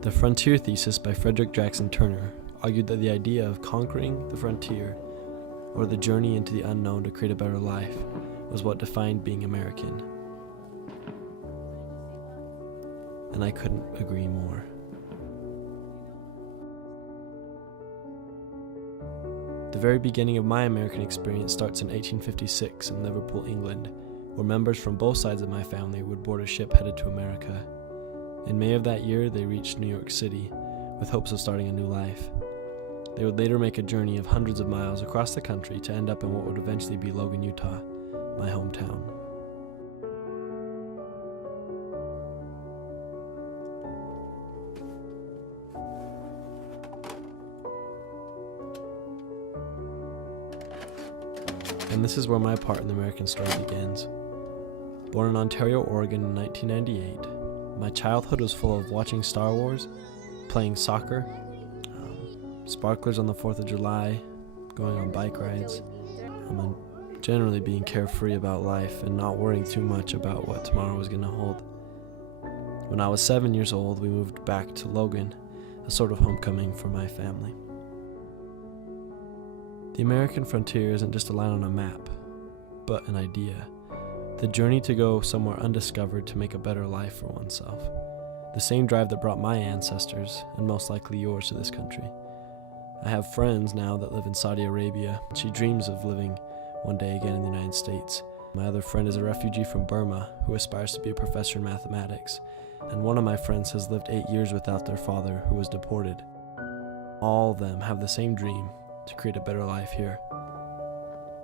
The Frontier Thesis by Frederick Jackson Turner argued that the idea of conquering the frontier, or the journey into the unknown to create a better life, was what defined being American. And I couldn't agree more. The very beginning of my American experience starts in 1856 in Liverpool, England, where members from both sides of my family would board a ship headed to America. In May of that year, they reached New York City with hopes of starting a new life. They would later make a journey of hundreds of miles across the country to end up in what would eventually be Logan, Utah, my hometown. And this is where my part in the American story begins. Born in Ontario, Oregon in 1998, my childhood was full of watching Star Wars, playing soccer, sparklers on the 4th of July, going on bike rides, and generally being carefree about life and not worrying too much about what tomorrow was going to hold. When I was 7 years old, we moved back to Logan, a sort of homecoming for my family. The American frontier isn't just a line on a map, but an idea. The journey to go somewhere undiscovered to make a better life for oneself. The same drive that brought my ancestors, and most likely yours, to this country. I have friends now that live in Saudi Arabia. She dreams of living one day again in the United States. My other friend is a refugee from Burma who aspires to be a professor in mathematics. And one of my friends has lived 8 years without their father, who was deported. All of them have the same dream, to create a better life here.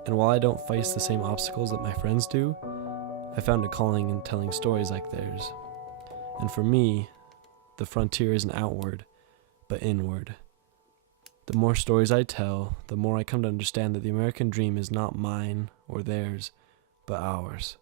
And while I don't face the same obstacles that my friends do, I found a calling in telling stories like theirs. And for me, the frontier isn't outward, but inward. The more stories I tell, the more I come to understand that the American dream is not mine or theirs, but ours.